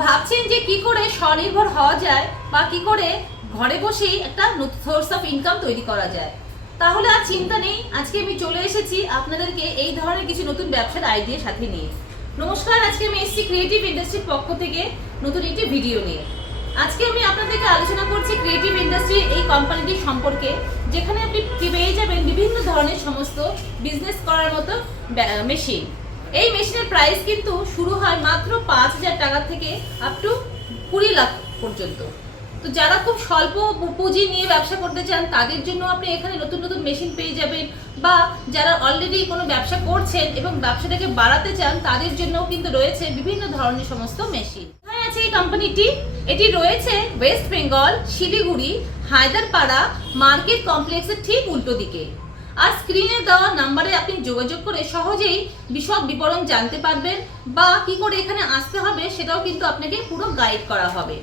ভাবছেন যে কি করে স্বনির্ভর হওয়া যায় বা কি করে ঘরে বসেই একটা সোর্স অফ ইনকাম তৈরি করা যায়, তাহলে আর চিন্তা নেই। আজকে আমি চলে এসেছি আপনাদেরকে এই ধরনের কিছু নতুন ব্যবসার আইডিয়ার সাথে নিয়ে। নমস্কার, আজকে আমি এসেছি ক্রিয়েটিভ ইন্ডাস্ট্রির পক্ষ থেকে নতুন একটি ভিডিও নিয়ে। আজকে আমি আপনাদেরকে আলোচনা করছি ক্রিয়েটিভ ইন্ডাস্ট্রির এই কোম্পানিটির সম্পর্কে, যেখানে আপনি পেয়ে যাবেন বিভিন্ন ধরনের সমস্ত বিজনেস করার মতো মেশিন। এই মেশিনের প্রাইস কিন্তু শুরু হয় মাত্র 5,000 টাকা থেকে আপ টু 20 লাখ পর্যন্ত। তো যারা খুব স্বল্প পুঁজি নিয়ে ব্যবসা করতে চান তাদের জন্য আপনি এখানে নতুন নতুন মেশিন পেয়ে যাবেন, বা যারা অলরেডি কোনো ব্যবসা করছেন এবং ব্যবসাটাকে বাড়াতে চান তাদের জন্যও কিন্তু রয়েছে বিভিন্ন ধরনের সমস্ত মেশিন। কোথায় আছে এই কোম্পানিটি? এটি রয়েছে ওয়েস্ট বেঙ্গল, শিলিগুড়ি, হায়দারপাড়া মার্কেট কমপ্লেক্সের ঠিক উল্টো দিকে। আর স্ক্রিনে দেওয়া নাম্বারে আপনি যোগাযোগ করে সহজেই বিশদ বিবরণ জানতে পারবেন, বা কি করে এখানে আসতে হবে সেটাও কিন্তু আপনাকে পুরো গাইড করা হবে।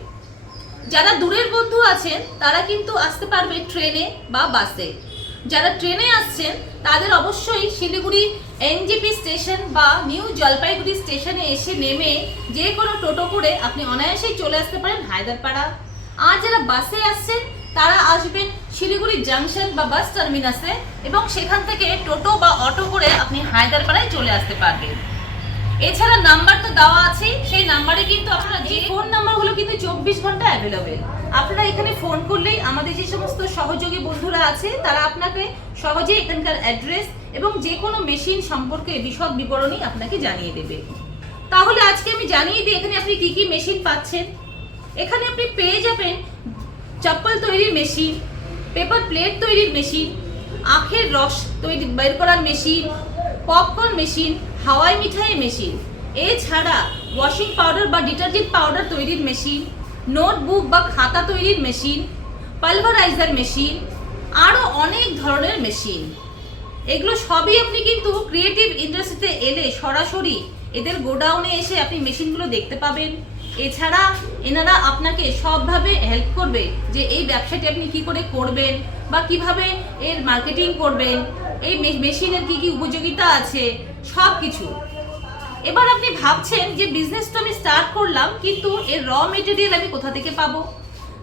যারা দূরের বন্ধু আছেন তারা কিন্তু আসতে পারবে ট্রেনে বা বাসে। যারা ট্রেনে আসছেন তাদের অবশ্যই শিলিগুড়ি এনজেপি স্টেশন বা নিউ জলপাইগুড়ি স্টেশনে এসে নেমে যে কোনো টোটো করে আপনি অনায়াসেই চলে আসতে পারেন হায়দারপাড়া। আর যারা বাসে আসছেন তারা আসবেন শিলিগুড়ি জাংশন বা বাস টার্মিনাসে, এবং সেখান থেকে টোটো বা অটো করে আপনি হায়দারপাড়ায় চলে আসতে পারবেন। এছাড়া নাম্বার তো দেওয়া আছে, সেই নাম্বারে কিন্তু আপনারা যে ফোন নাম্বারগুলো কিন্তু 24 ঘন্টা অ্যাভেলেবেল। আপনারা এখানে ফোন করলেই আমাদের যে সমস্ত সহযোগী বন্ধুরা আছে তারা আপনাকে সহজে এখানকার অ্যাড্রেস এবং যে কোনো মেশিন সম্পর্কে বিশদ বিবরণী আপনাকে জানিয়ে দেবে। তাহলে আজকে আমি জানিয়ে দিই এখানে আপনি কি কি মেশিন পাচ্ছেন। এখানে আপনি পেয়ে যাবেন চপ্পল তৈরির মেশিন, পেপার প্লেট তৈরির মেশিন, আখের রস তৈরি বের করার মেশিন, পপকর্ন মেশিন, হাওয়াই মিঠাই মেশিন, এছাড়া ওয়াশিং পাউডার বা ডিটারজেন্ট পাউডার তৈরির মেশিন, নোটবুক বা খাতা তৈরির মেশিন, পালভারাইজার মেশিন, আরও অনেক ধরনের মেশিন। এগুলো সবই আপনি কিন্তু ক্রিয়েটিভ ইন্ডাস্ট্রিতে এলে সরাসরি এদের গোডাউনে এসে আপনি মেশিনগুলো দেখতে পাবেন। এছাড়া এনারা আপনাকে সবভাবে হেল্প করবে যে এই ব্যবসাটি আপনি কি করে করবেন বা কিভাবে এর মার্কেটিং করবেন, এই মেশিনের কি কি উপযোগিতা আছে, সব কিছু। এবার আপনি ভাবছেন যে বিজনেসটা আমি স্টার্ট করলাম, কিন্তু এর র মেটেরিয়াল আমি কোথা থেকে পাবো?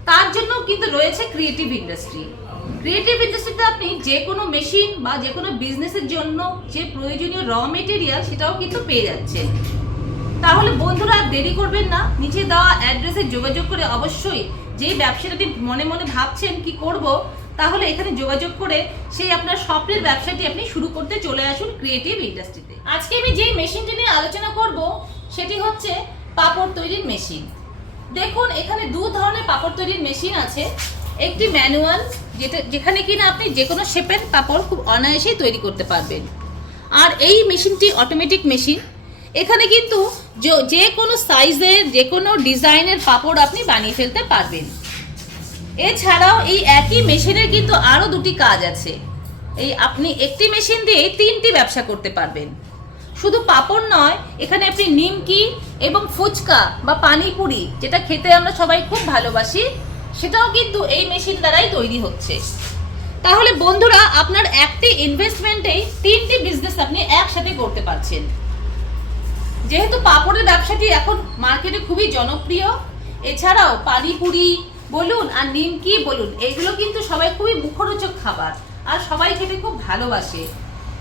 তার জন্য কিন্তু রয়েছে ক্রিয়েটিভ ইন্ডাস্ট্রি। ক্রিয়েটিভ ইন্ডাস্ট্রিতে আপনি যে কোনো মেশিন বা যে কোনো বিজনেসের জন্য যে প্রয়োজনীয় র মেটেরিয়াল সেটাও কিন্তু পেয়ে যাচ্ছেন। তাহলে বন্ধুরা দেরি করবেন না, নিচে দেওয়া অ্যাড্রেসে যোগাযোগ করে অবশ্যই যে ব্যবসাটি মনে মনে ভাবছেন কি করব, তাহলে এখানে যোগাযোগ করে সেই আপনার স্বপ্নের ব্যবসাটি আপনি শুরু করতে চলে আসুন ক্রিয়েটিভ ইন্ডাস্ট্রিতে। আজকে আমি যেই মেশিনটি নিয়ে আলোচনা করব সেটি হচ্ছে পাপড় তৈরির মেশিন। দেখুন এখানে দু ধরনের পাপড় তৈরির মেশিন আছে। একটি ম্যানুয়াল, যেখানে কিনা আপনি যে কোনো শেপের পাপড় খুব অনায়াসেই তৈরি করতে পারবেন। আর এই মেশিনটি অটোমেটিক মেশিন। এখানে কিন্তু যে কোনো সাইজের যে কোনো ডিজাইনের পাপড় আপনি বানিয়ে ফেলতে পারবেন। এছাড়াও এই একই মেশিনের কিন্তু আরও দুটি কাজ আছে। এই আপনি একটি মেশিন দিয়ে 3টি ব্যবসা করতে পারবেন। শুধু পাপড় নয়, এখানে আপনি নিমকি এবং ফুচকা বা পানিপুরি, যেটা খেতে আমরা সবাই খুব ভালোবাসি, সেটাও কিন্তু এই মেশিন দ্বারাই তৈরি হচ্ছে। তাহলে বন্ধুরা আপনার একটি ইনভেস্টমেন্টেই 3টি বিজনেস আপনি একসাথে করতে পারছেন। যেহেতু পাপড়ের ব্যবসাটি এখন মার্কেটে খুবই জনপ্রিয়, এছাড়াও পানিপুরি বলুন আর নিমকি বলুন, এগুলো কিন্তু সবাই খুবই মুখরোচক খাবার আর সবাই খেতে খুব ভালোবাসে।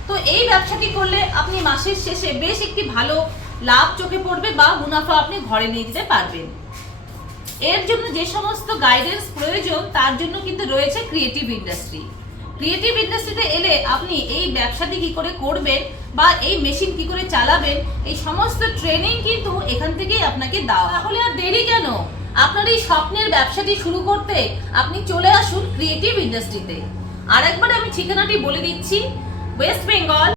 তো এই ব্যবসাটি করলে আপনি মাসের শেষে বেশ একটি ভালো লাভ চোখে পড়বে বা মুনাফা আপনি ঘরে নিয়ে যেতে পারবেন। এর জন্য যে সমস্ত গাইডেন্স প্রয়োজন তার জন্য কিন্তু রয়েছে ক্রিয়েটিভ ইন্ডাস্ট্রি। ক্রিয়েটিভ ইন্ডাস্ট্রিতে এলে আপনি এই ব্যবসাটি কি করে করবেন বা এই মেশিন কি করে চালাবেন, এই সমস্ত ট্রেনিং কিন্তু এখান থেকেই আপনাকে দেওয়া। তাহলে আর দেরি কেন? আপনার এই স্বপ্নের ব্যবসাটি শুরু করতে আপনি চলে আসুন ক্রিয়েটিভ ইন্ডাস্ট্রিতে। আর একবার আমি ঠিকানাটি বলে দিচ্ছি, ওয়েস্ট বেঙ্গল